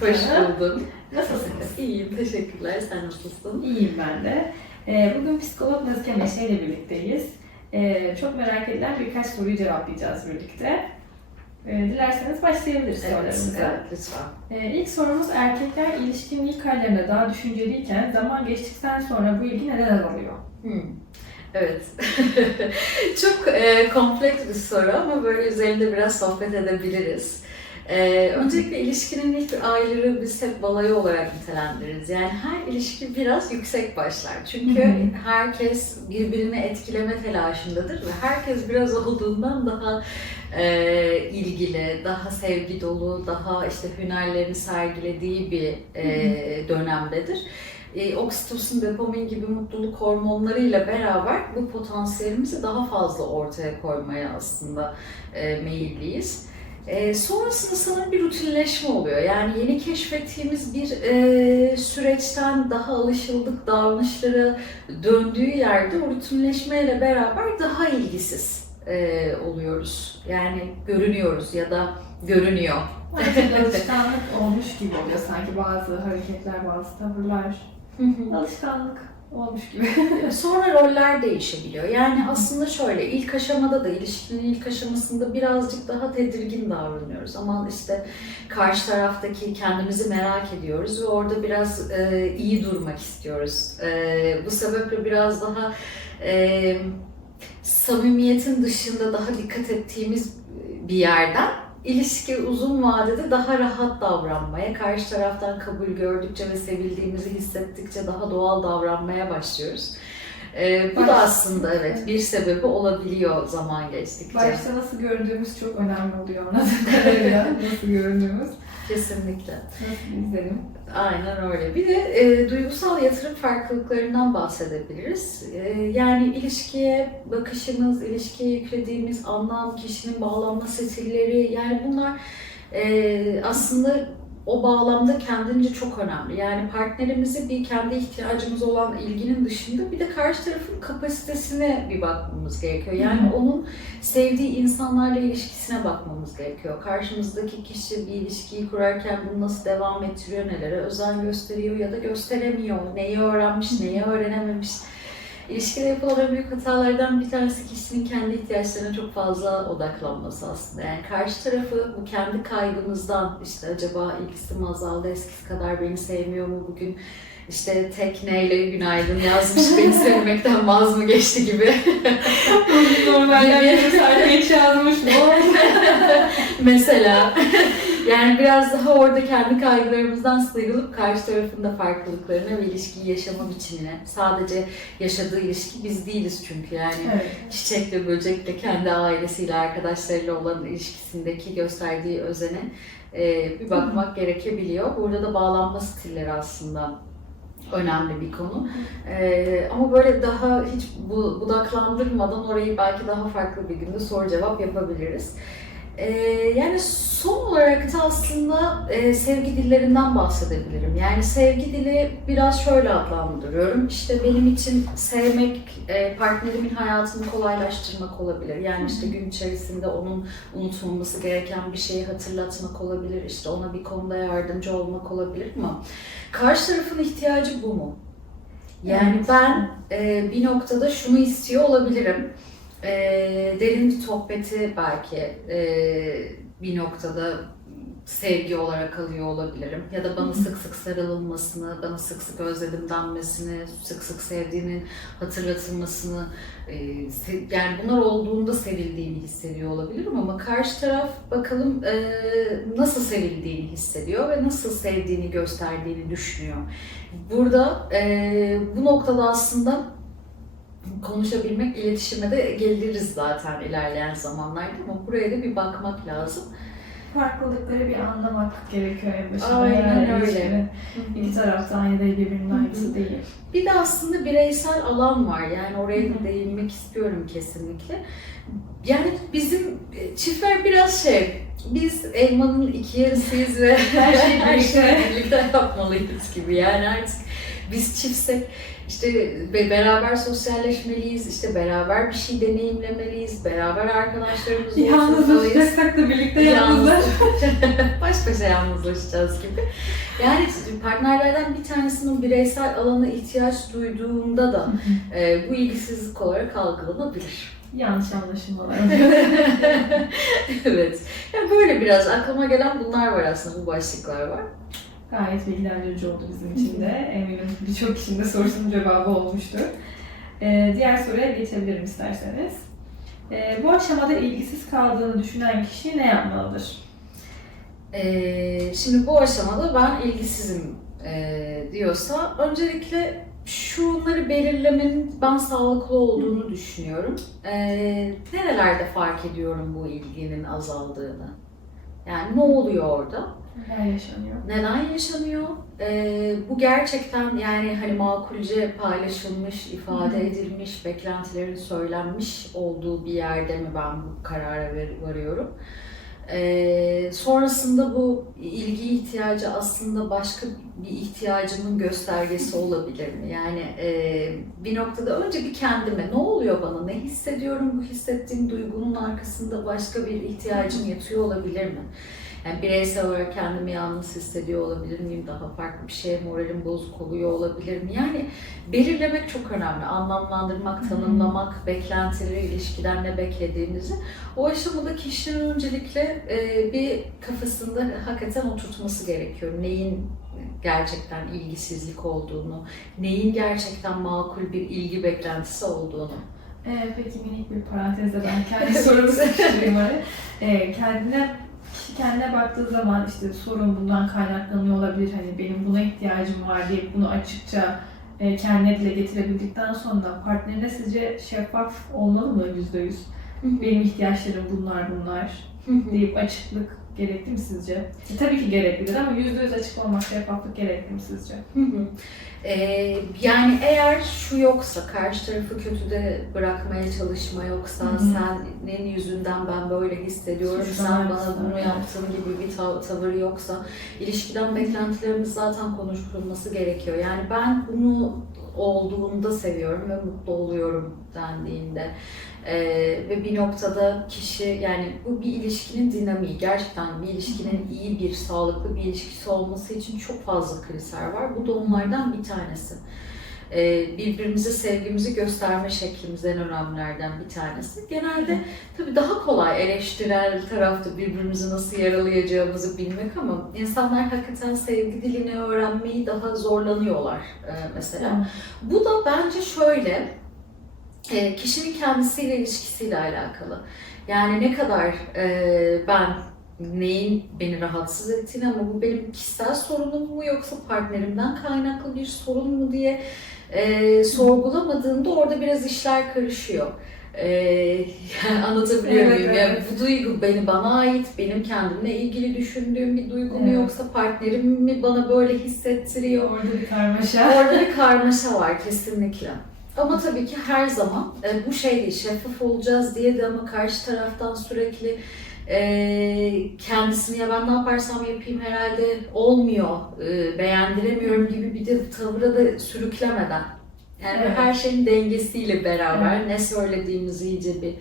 Hoş buldum. Nasılsınız? İyiyim, teşekkürler. Sen nasılsın? İyiyim ben de. Ee, Bugün psikolog Nazike Meşe ile birlikteyiz. Ee, Çok merak edilen birkaç soruyu cevaplayacağız birlikte. Ee, Dilerseniz başlayabiliriz Evet, sorularımıza. evet, lütfen. İlk sorumuz erkekler ilişkinin ilk aylarında daha düşünceliyken zaman geçtikten sonra bu ilgi neden azalıyor? Hmm. Evet. Çok e, kompleks bir soru ama böyle üzerinde biraz sohbet edebiliriz. E, öncelikle ilişkinin ilk ayları biz hep balayı olarak nitelendiririz. Yani her ilişki biraz yüksek başlar. Çünkü Hı hı. herkes birbirini etkileme telaşındadır ve herkes biraz olduğundan daha e, ilgili, daha sevgi dolu, daha işte hünerlerini sergilediği bir e, dönemdedir e, oksitosin, dopamin gibi mutluluk hormonlarıyla beraber bu potansiyelimizi daha fazla ortaya koymaya aslında e, meyilliyiz. E, sonrasında sanırım bir rutinleşme oluyor. Yani yeni keşfettiğimiz bir e, süreçten daha alışıldık davranışlara döndüğü yerde o rutinleşmeyle beraber daha ilgisiz e, oluyoruz. Yani görünüyoruz ya da görünüyor. Alışkanlık olmuş gibi oluyor sanki bazı hareketler, bazı tavırlar. Alışkanlık olmuş gibi. Sonra roller değişebiliyor. Yani aslında şöyle ilk aşamada da ilişkinin ilk aşamasında birazcık daha tedirgin davranıyoruz. Ama işte karşı taraftaki kendimizi merak ediyoruz ve orada biraz e, iyi durmak istiyoruz. E, bu sebeple biraz daha e, samimiyetin dışında daha dikkat ettiğimiz bir yerden ilişki uzun vadede daha rahat davranmaya, karşı taraftan kabul gördükçe ve sevildiğimizi hissettikçe daha doğal davranmaya başlıyoruz. Ee, bu da Baş- aslında evet bir sebebi olabiliyor zaman geçtikçe. Başta nasıl göründüğümüz çok önemli oluyor anladığım kadarıyla. Nasıl göründüğümüz, Kesinlikle. nasıl izlenim. Aynen öyle. Bir de e, duygusal yatırım farklılıklarından bahsedebiliriz. E, yani ilişkiye bakışımız, ilişkiye yüklediğimiz anlam, kişinin bağlanma stilleri yani bunlar e, aslında o bağlamda kendince çok önemli. Yani partnerimizi bir kendi ihtiyacımız olan ilginin dışında bir de karşı tarafın kapasitesine bir bakmamız gerekiyor. Yani hı. onun sevdiği insanlarla ilişkisine bakmamız gerekiyor. Karşımızdaki kişi bir ilişkiyi kurarken bunu nasıl devam ettiriyor, nelere özen gösteriyor ya da gösteremiyor, neyi öğrenmiş, neyi öğrenememiş. İlişkide yapılan en büyük hatalardan bir tanesi kişinin kendi ihtiyaçlarına çok fazla odaklanması aslında. Yani karşı tarafı bu kendi kaygımızdan işte acaba ilgisi mi azaldı, eskisi kadar beni sevmiyor mu bugün işte tekneyle günaydın yazmış beni sevmekten vaz mı geçti gibi. Normalden bir sayfa hiç yazmış bu. Mesela yani biraz daha orada kendi kaygılarımızdan sıyrılıp karşı tarafın da farklılıklarına ve ilişkiyi yaşama biçimine sadece yaşadığı ilişki biz değiliz çünkü yani Evet. çiçekle böcekle kendi ailesiyle arkadaşlarıyla olan ilişkisindeki gösterdiği özene e, bir bakmak gerekebiliyor. Burada da bağlanma stilleri aslında önemli bir konu. E, ama böyle daha hiç bu, budaklandırmadan orayı belki daha farklı bir günde soru cevap yapabiliriz. E, yani son olarak da aslında e, sevgi dillerinden bahsedebilirim. Yani sevgi dili biraz şöyle adlandırıyorum. İşte benim için sevmek e, partnerimin hayatını kolaylaştırmak olabilir. Yani işte gün içerisinde onun unutulması gereken bir şeyi hatırlatmak olabilir. İşte ona bir konuda yardımcı olmak olabilir ama karşı tarafın ihtiyacı bu mu? Yani Evet. ben e, bir noktada şunu istiyor olabilirim. E, derin bir sohbeti belki e, bir noktada sevgi olarak alıyor olabilirim. Ya da bana sık sık sarılılmasını, bana sık sık özledim denmesini, sık sık sevdiğinin hatırlatılmasını, e, yani bunlar olduğunda sevildiğini hissediyor olabilirim ama karşı taraf bakalım e, nasıl sevildiğini hissediyor ve nasıl sevdiğini gösterdiğini düşünüyor. Burada e, bu noktada aslında konuşabilmek, iletişime de geliriz zaten ilerleyen zamanlarda ama buraya da bir bakmak lazım. Farklılıkları bir anlamak gerekiyor en başında. Aynen öyle. ilişkinin İki tarafta aynı değil, birbirinin aynısı değil. Bir de aslında bireysel alan var. Yani oraya da değinmek istiyorum kesinlikle. Yani bizim e, çiftler biraz şey, biz elmanın iki yarısıyız ve Her şeyi birlikte. birlikte yapmalıyız gibi. Yani artık Biz çiftsek işte be- beraber sosyalleşmeliyiz, işte beraber bir şey deneyimlemeliyiz, beraber arkadaşlarımızla Yalnız oturmalıyız. yaşayacaksak da birlikte yalnızlar. Baş başa yalnızlaşacağız gibi. Yani partnerlerden bir tanesinin bireysel alana ihtiyaç duyduğunda da e, bu ilgisizlik olarak algılanabilir. Yanlış anlaşılmalar. evet. Yani böyle biraz aklıma gelen bunlar var aslında bu başlıklar var. Gayet bilgilendirici oldu bizim için de. Eminim birçok kişinin de sorusunun cevabı olmuştur. Ee, diğer soruya geçebilirim isterseniz. Ee, bu aşamada ilgisiz kaldığını düşünen kişi ne yapmalıdır? Ee, şimdi bu aşamada ben ilgisizim e, diyorsa öncelikle şunları belirlemenin ben sağlıklı olduğunu düşünüyorum. Ee, nerelerde fark ediyorum bu ilginin azaldığını? Yani ne oluyor orada? Neler yaşanıyor? Neden yaşanıyor? Ee, bu gerçekten yani hani makulce paylaşılmış, ifade edilmiş, beklentilerin söylenmiş olduğu bir yerde mi ben bu karara varıyorum? Ee, sonrasında bu ilgi ihtiyacı aslında başka bir ihtiyacımın göstergesi olabilir mi? Yani e, bir noktada önce bir kendime ne oluyor bana, ne hissediyorum, bu hissettiğim duygunun arkasında başka bir ihtiyacım yatıyor olabilir mi? Yani bireysel olarak kendimi yalnız hissediyor olabilir miyim? Daha farklı bir şeye moralim bozuk oluyor olabilir mi? Yani belirlemek çok önemli. Anlamlandırmak, tanımlamak, beklentileri, ilişkiden ne beklediğimizi. O aşamada kişinin öncelikle e, bir kafasında hakikaten oturtması gerekiyor. Neyin gerçekten ilgisizlik olduğunu, neyin gerçekten makul bir ilgi beklentisi olduğunu. Ee, peki minik bir parantezde ben kendi sorumu sıkıştırayım araya. Ee, kendine, kişi kendine baktığı zaman işte sorun bundan kaynaklanıyor olabilir. Hani benim buna ihtiyacım var deyip bunu açıkça e, kendine dile getirebildikten sonra partnerine sizce şeffaf olmalı mı yüzde yüz? Benim ihtiyaçlarım bunlar bunlar deyip açıklık gerekli mi sizce? E, tabii ki gereklidir ama yüzde yüz açıklamak, şeffaflık gerekli mi sizce? Hı hı. Ee, yani eğer şu yoksa, karşı tarafı kötüde bırakmaya çalışma yoksa, Hı hı. senin yüzünden ben böyle hissediyorum, Suçlama sen bana bunu evet. yaptığın gibi bir tav- tavır yoksa, ilişkiden beklentilerimiz zaten konuşulması gerekiyor. Yani ben bunu olduğunda seviyorum ve mutlu oluyorum dendiğinde ee, ve bir noktada kişi yani bu bir ilişkinin dinamiği gerçekten bir ilişkinin iyi bir sağlıklı bir ilişkisi olması için çok fazla kriter var. Bu da onlardan bir tanesi. Ee, birbirimize sevgimizi gösterme şeklimiz en önemlilerden bir tanesi. Genelde tabii daha kolay eleştirel tarafta birbirimizi nasıl yaralayacağımızı bilmek ama insanlar hakikaten sevgi dilini öğrenmeyi daha zorlanıyorlar e, mesela. Bu da bence şöyle, e, kişinin kendisiyle ilişkisiyle alakalı. Yani ne kadar e, ben neyin beni rahatsız ettiğini ama bu benim kişisel sorunum mu yoksa partnerimden kaynaklı bir sorun mu diye e, sorgulamadığımda orada biraz işler karışıyor. E, yani anlatabiliyor Evet, muyum? evet. Yani bu duygu beni bana ait, benim kendimle ilgili düşündüğüm bir duygu mu Evet. yoksa partnerim mi bana böyle hissettiriyor? Orada bir karmaşa. Orada bir karmaşa var kesinlikle. Ama tabii ki her zaman e, bu şey değil, şeffaf olacağız diye de ama karşı taraftan sürekli e, kendisini ya ben ne yaparsam yapayım herhalde olmuyor, e, beğendiremiyorum gibi bir de tavıra da sürüklemeden. Yani Evet. her şeyin dengesiyle beraber ne söylediğimizi iyice bir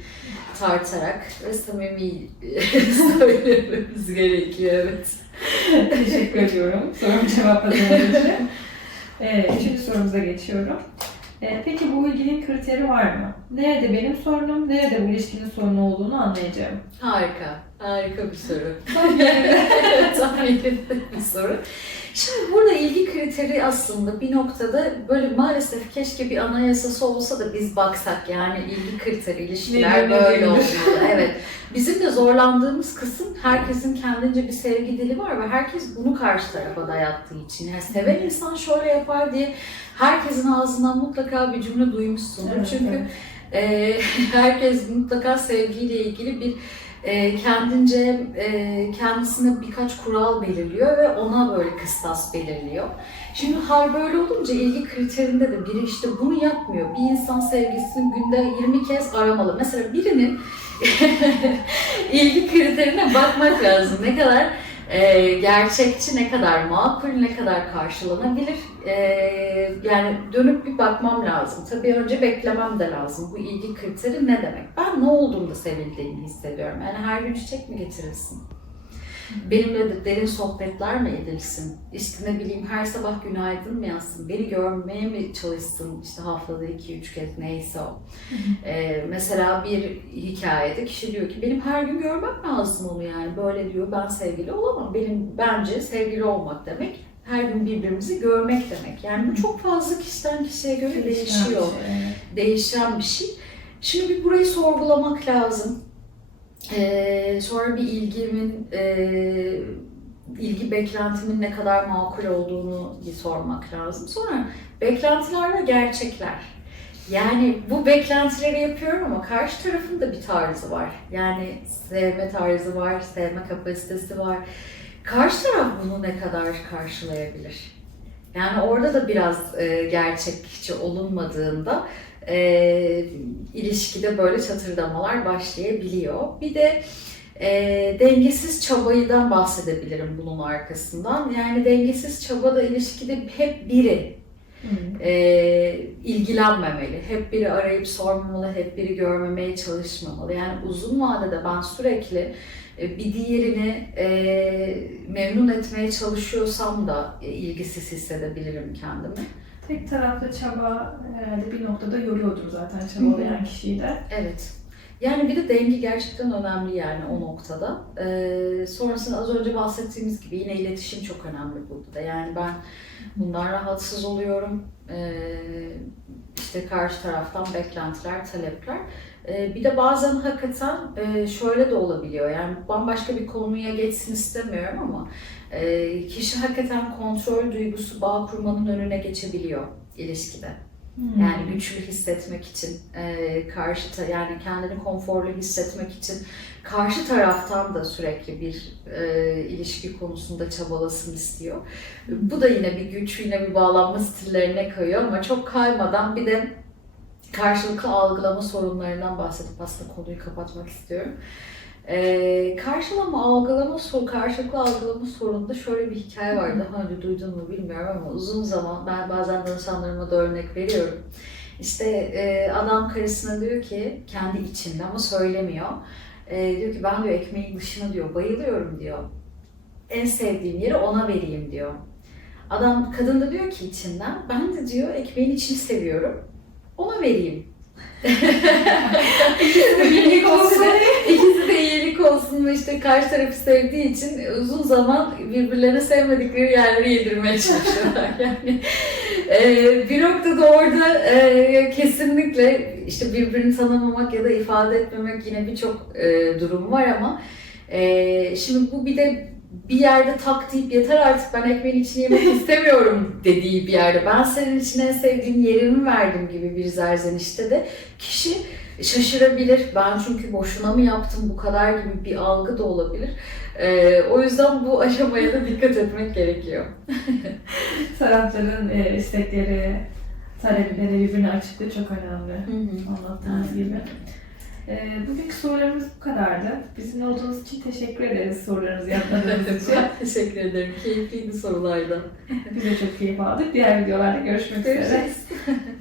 tartarak ve samimi söylememiz gerekiyor evet. Teşekkür ediyorum sorumu cevapladığınız için. Ee, üçüncü sorumuza geçiyorum. Ee, peki bu ilginin kriteri var mı? Nerede benim sorunum, nerede bu ilişkinin sorunu olduğunu anlayacağım. Harika, harika bir soru. Yerinde bir soru. Şimdi burada ilgi kriteri aslında bir noktada böyle maalesef keşke bir anayasası olsa da biz baksak yani ilgi kriteri, ilişkiler böyle olmalı. Evet. Bizim de zorlandığımız kısım herkesin kendince bir sevgi dili var ve herkes bunu karşı tarafa dayattığı için. Yani seven insan şöyle yapar diye herkesin ağzından mutlaka bir cümle duymuşsundur. Evet, Çünkü evet. e, herkes mutlaka sevgiyle ilgili bir e, kendince e, kendisine birkaç kural belirliyor ve ona böyle kıstas belirliyor. Şimdi hal böyle olunca ilgi kriterinde de biri işte bunu yapmıyor. Bir insan sevgilisini günde 20 kez aramalı. Mesela birinin ilgi kriterine bakmak lazım. Ne kadar e, gerçekçi, ne kadar makul, ne kadar karşılanabilir. E, yani dönüp bir bakmam lazım. Tabii önce beklemem de lazım. Bu ilgi kriteri ne demek? Ben ne olduğumda sevildiğimi hissediyorum. Yani her gün çiçek mi getirilsin? Benimle de derin sohbetler mi edilsin? İşte ne bileyim her sabah günaydın mı yazsın? Beni görmeye mi çalışsın? İşte haftada iki üç kez neyse o. Ee, mesela bir hikayede kişi diyor ki benim her gün görmem lazım onu yani. Böyle diyor ben sevgili olamam. Benim bence sevgili olmak demek her gün birbirimizi görmek demek. Yani bu çok fazla kişiden kişiye göre değişiyor değişen bir şey. Şimdi bir burayı sorgulamak lazım. Sonra bir ilgimin, e, ilgi beklentimin ne kadar makul olduğunu bir sormak lazım. Sonra beklentiler ve gerçekler. Yani bu beklentileri yapıyorum ama karşı tarafın da bir tarzı var. Yani sevme tarzı var, sevme kapasitesi var. Karşı taraf bunu ne kadar karşılayabilir? Yani orada da biraz e, gerçekçi olunmadığında e, ilişkide böyle çatırdamalar başlayabiliyor. Bir de e, dengesiz çabayıdan bahsedebilirim bunun arkasından. Yani dengesiz çaba da ilişkide hep biri e, ilgilenmemeli. Hep biri arayıp sormamalı, hep biri görmemeye çalışmamalı. Yani uzun vadede ben sürekli bir diğerini e, memnun etmeye çalışıyorsam da e, ilgisiz hissedebilirim kendimi. Tek taraflı çaba herhalde bir noktada yoruyordur zaten çabalayan kişiyi de. Evet. Yani bir de denge gerçekten önemli yani o noktada. Ee, sonrasında az önce bahsettiğimiz gibi yine iletişim çok önemli burada da. Yani ben bundan rahatsız oluyorum. Ee, işte karşı taraftan beklentiler, talepler. Ee, bir de bazen hakikaten e, şöyle de olabiliyor. Yani bambaşka bir konuya geçsin istemiyorum ama e, kişi hakikaten kontrol duygusu bağ kurmanın önüne geçebiliyor ilişkide. Hmm. Yani güçlü hissetmek için, e, karşı ta- yani kendini konforlu hissetmek için karşı taraftan da sürekli bir e, ilişki konusunda çabalasın istiyor. Bu da yine bir güç, yine bir bağlanma stillerine kayıyor ama çok kaymadan bir de karşılıklı algılama sorunlarından bahsedip aslında konuyu kapatmak istiyorum. Ee, karşılama, algılama, sor, karşılıklı algılama sorununda şöyle bir hikaye var. Daha önce duydun mu bilmiyorum ama uzun zaman ben bazen danışanlarıma da örnek veriyorum. İşte e, adam karısına diyor ki kendi içinde ama söylemiyor. E, diyor ki ben diyor ekmeğin dışına diyor bayılıyorum diyor. En sevdiğim yeri ona vereyim diyor. Adam kadın da diyor ki içinden ben de diyor ekmeğin içini seviyorum. Ona vereyim. İyilik olsun. İkisi de iyilik olsun ve işte karşı tarafı sevdiği için uzun zaman birbirlerine sevmedikleri yerleri yedirmeye çalışıyorlar. Yani e, bir noktada orada e, kesinlikle işte birbirini tanımamak ya da ifade etmemek yine birçok e, durum var ama e, şimdi bu bir de bir yerde tak deyip yeter artık ben ekmeğin içini yemek istemiyorum dediği bir yerde ben senin için en sevdiğin yerimi verdim gibi bir zerzenişte de kişi şaşırabilir. Ben çünkü boşuna mı yaptım bu kadar gibi bir algı da olabilir. Ee, o yüzden bu aşamaya da dikkat etmek gerekiyor. Tarafların e, istekleri, talepleri birbirine açıklığı çok önemli. Anlattığınız gibi. E, bugünkü sorularımız bu kadardı. Bizimle olduğunuz için teşekkür ederiz sorularınızı yapmadığınız için. Teşekkür ederim. Keyifliydi sorulardan. Biz de çok keyif aldık. Diğer videolarda görüşmek üzere.